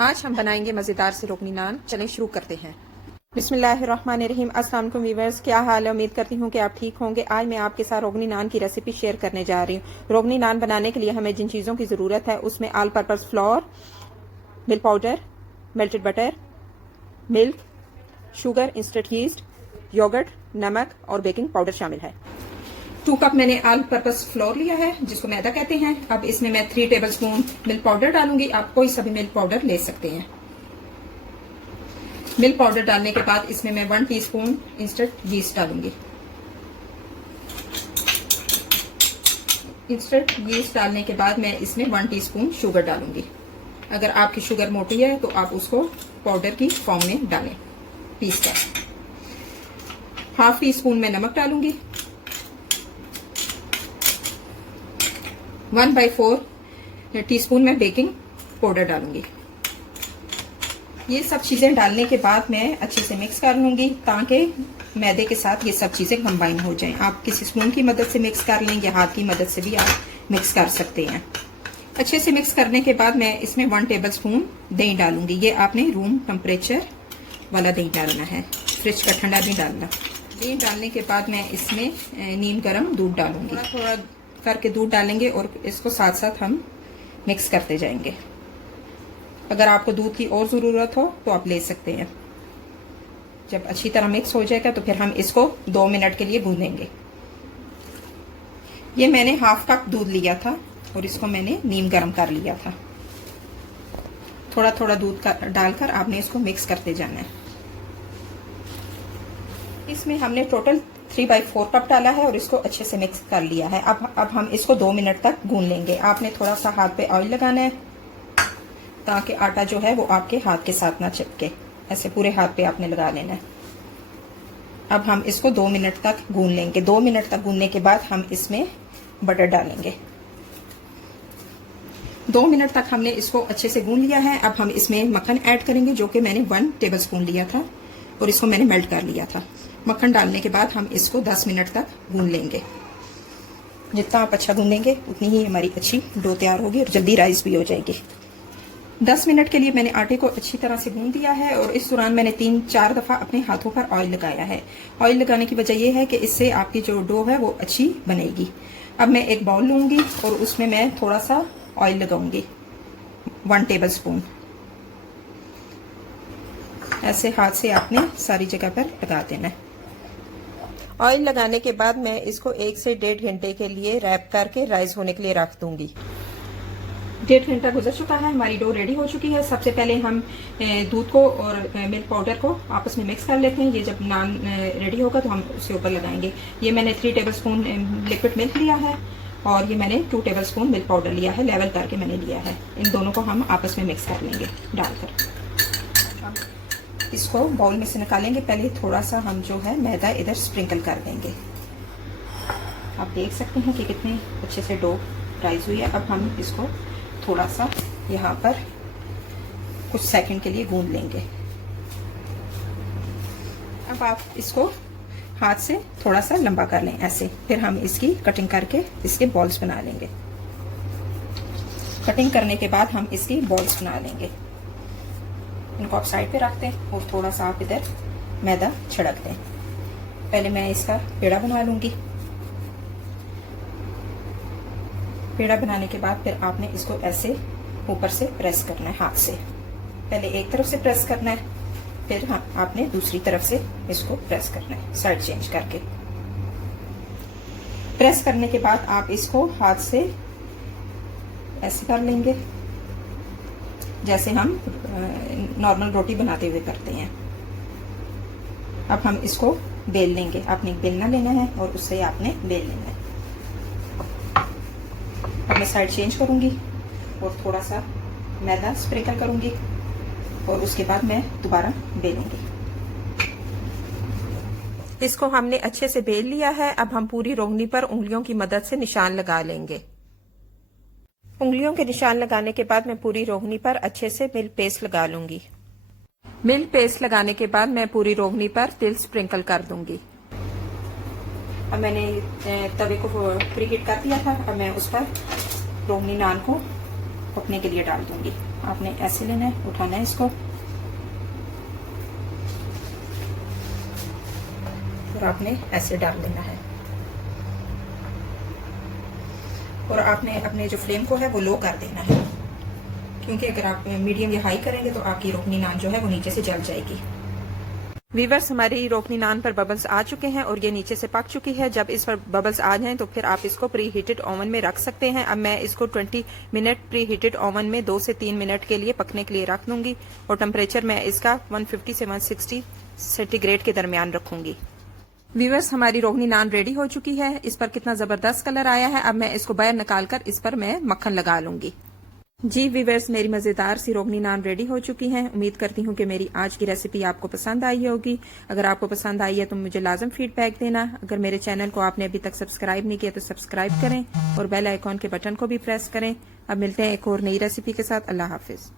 आज हम बनाएंगे मज़ेदार से रोगनी नान। चलें शुरू करते हैं। बिस्मिल्लाहिर्रहमानिर्रहीम। अस्सलाम वालेकुम व्यूअर्स, क्या हाल है? उम्मीद करती हूँ कि आप ठीक होंगे। आज मैं आपके साथ रोगनी नान की रेसिपी शेयर करने जा रही हूँ। रोगनी नान बनाने के लिए हमें जिन चीज़ों की ज़रूरत है उसमें all purpose flour, milk powder, melted butter, milk, sugar, instant yeast, yogurt, नमक और बेकिंग पाउडर शामिल है। 2 कप मैंने ऑल पर्पस फ्लोर लिया है जिसको मैदा कहते हैं। अब इसमें मैं 3 टेबल स्पून मिल्क पाउडर डालूंगी। आप कोई सा भी मिल्क पाउडर ले सकते हैं। मिल्क पाउडर डालने के बाद इसमें मैं 1 टीस्पून इंस्टेंट यीस्ट डालूंगी। इंस्टेंट यीस्ट डालने के बाद मैं इसमें 1 टीस्पून शुगर डालूंगी। अगर आपकी शुगर मोटी है तो आप उसको पाउडर की फॉर्म में डालें पीस कर। 1/2 टीस्पून मैं नमक डालूंगी। 1/4 टीस्पून मैं बेकिंग पाउडर डालूंगी। ये सब चीजें डालने के बाद मैं अच्छे से मिक्स कर लूंगी ताकि मैदे के साथ ये सब चीजें कंबाइन हो जाएं। आप किसी स्पून की मदद से मिक्स कर लें या हाथ की मदद से भी आप मिक्स कर सकते हैं। अच्छे से मिक्स करने के बाद मैं इसमें 1 टेबल स्पून दही डालूंगी। ये आपने रूम टेम्परेचर वाला दही डालना है, फ्रिज का ठंडा नहीं डालना। दही डालने के बाद मैं इसमें नीम गर्म दूध डालूंगी। थोड़ा करके दूध डालेंगे और इसको साथ साथ हम मिक्स करते जाएंगे। अगर आपको दूध की और ज़रूरत हो तो आप ले सकते हैं। जब अच्छी तरह मिक्स हो जाएगा तो फिर हम इसको 2 मिनट के लिए गूंदेंगे। ये मैंने 1/2 कप दूध लिया था और इसको मैंने नीम गर्म कर लिया था। थोड़ा थोड़ा दूध डालकर आपने इसको मिक्स करते जाना है। इसमें हमने टोटल 3/4 कप डाला है और इसको अच्छे से मिक्स कर लिया है। अब हम इसको 2 मिनट तक गूंद लेंगे। आपने थोड़ा सा हाथ पे ऑयल लगाना है ताकि आटा जो है वो आपके हाथ के साथ ना चिपके। ऐसे पूरे हाथ पे आपने लगा लेना है। अब हम इसको 2 मिनट तक गूंद लेंगे। 2 मिनट तक गूंदने के बाद हम इसमें बटर डालेंगे। 2 मिनट तक हमने इसको अच्छे से गूंद लिया है। अब हम इसमें मक्खन ऐड करेंगे जो कि मैंने 1 टेबल स्पून लिया था और इसको मैंने मेल्ट कर लिया था। मक्खन डालने के बाद हम इसको 10 मिनट तक गूंद लेंगे। जितना आप अच्छा गूंदेंगे उतनी ही हमारी अच्छी डो तैयार होगी और जल्दी राइस भी हो जाएगी। 10 मिनट के लिए मैंने आटे को अच्छी तरह से गूंद दिया है और इस दौरान मैंने 3-4 दफा अपने हाथों पर ऑयल लगाया है। ऑयल लगाने की वजह यह है कि इससे आपकी जो डो है वो अच्छी बनेगी। अब मैं एक बाउल लूंगी और उसमें मैं थोड़ा सा ऑयल लगाऊंगी, 1 टेबल स्पून। ऐसे हाथ से आपने सारी जगह पर लगा देना है। ऑयल लगाने के बाद मैं इसको 1 से 1.5 घंटे के लिए रैप करके राइस होने के लिए रख दूंगी। 1.5 घंटा गुजर चुका है, हमारी डो रेडी हो चुकी है। सबसे पहले हम दूध को और मिल्क पाउडर को आपस में मिक्स कर लेते हैं। ये जब नान रेडी होगा तो हम उसके ऊपर लगाएंगे। ये मैंने 3 टेबल स्पून लिक्विड मिल्क लिया है और ये मैंने 2 टेबल स्पून मिल्क पाउडर लिया है, लेवल करके मैंने लिया है। इन दोनों को हम आपस में मिक्स कर लेंगे डालकर। इसको बाउल में से निकालेंगे। पहले थोड़ा सा हम जो है मैदा इधर स्प्रिंकल कर देंगे। आप देख सकते हैं कि कितने अच्छे से डो राइस हुई है। अब हम इसको थोड़ा सा यहाँ पर कुछ सेकंड के लिए गूंद लेंगे। अब आप इसको हाथ से थोड़ा सा लंबा कर लें ऐसे। फिर हम इसकी कटिंग करके इसके बॉल्स बना लेंगे। कटिंग करने के बाद हम इसकी बॉल्स बना लेंगे। इनको आप साइड पे रखते हैं और थोड़ा सा आप इधर मैदा छिड़क दें। पहले मैं इसका पेड़ा बना लूंगी। पेड़ा बनाने के बाद फिर आपने इसको ऐसे ऊपर से प्रेस करना है हाथ से। पहले एक तरफ से प्रेस करना है, फिर आपने दूसरी तरफ से इसको प्रेस करना है साइड चेंज करके। प्रेस करने के बाद आप इसको हाथ से ऐसे कर लेंगे जैसे हम नॉर्मल रोटी बनाते हुए करते हैं। अब हम इसको बेल लेंगे। आपने बेलना लेना है और उससे आपने बेल लेना है। अब मैं साइड चेंज करूंगी और थोड़ा सा मैदा स्प्रिंकल करूंगी और उसके बाद मैं दोबारा बेलूंगी। इसको हमने अच्छे से बेल लिया है। अब हम पूरी रोगनी पर उंगलियों की मदद से निशान लगा लेंगे। उंगलियों के निशान लगाने के बाद मैं पूरी रोगनी पर अच्छे से मिल्क पेस्ट लगा लूंगी। मिल्क पेस्ट लगाने के बाद मैं पूरी रोगनी पर तिल स्प्रिंकल कर दूंगी। अब मैंने तवे को प्री हीट कर दिया था। अब मैं उस पर रोगनी नान को पकने के लिए डाल दूंगी। आपने ऐसे लेना है, उठाना है इसको और आपने ऐसे डाल देना है। और आपने अपने जो फ्लेम को है वो लो कर देना है, क्योंकि अगर आप मीडियम या हाई करेंगे तो आपकी रोकनी नान जो है वो नीचे से जल जाएगी। वीवर्स, हमारी रोकनी नान पर बबल्स आ चुके हैं और ये नीचे से पक चुकी है। जब इस पर बबल्स आ जाएं तो फिर आप इसको प्री हीटेड ओवन में रख सकते हैं। अब मैं इसको 20 मिनट प्री हीटेड ओवन में 2 से 3 मिनट के लिए पकने के लिए रख दूंगी और टेम्परेचर मैं इसका 150 से 160 सेंटीग्रेड के दरमियान रखूंगी। वीवर्स, हमारी रोगनी नान रेडी हो चुकी है। इस पर कितना जबरदस्त कलर आया है। अब मैं इसको बाहर निकाल कर इस पर मैं मक्खन लगा लूंगी। जी वीवर्स, मेरी मजेदार सी रोगनी नान रेडी हो चुकी है। उम्मीद करती हूँ कि मेरी आज की रेसिपी आपको पसंद आई होगी। अगर आपको पसंद आई है तो मुझे लाजम फीडबैक देना। अगर मेरे चैनल को आपने अभी तक सब्सक्राइब नहीं किया तो सब्सक्राइब करें और बेल आइकॉन के बटन को भी प्रेस करें। अब मिलते हैं एक और नई रेसिपी के साथ। अल्लाह हाफिज।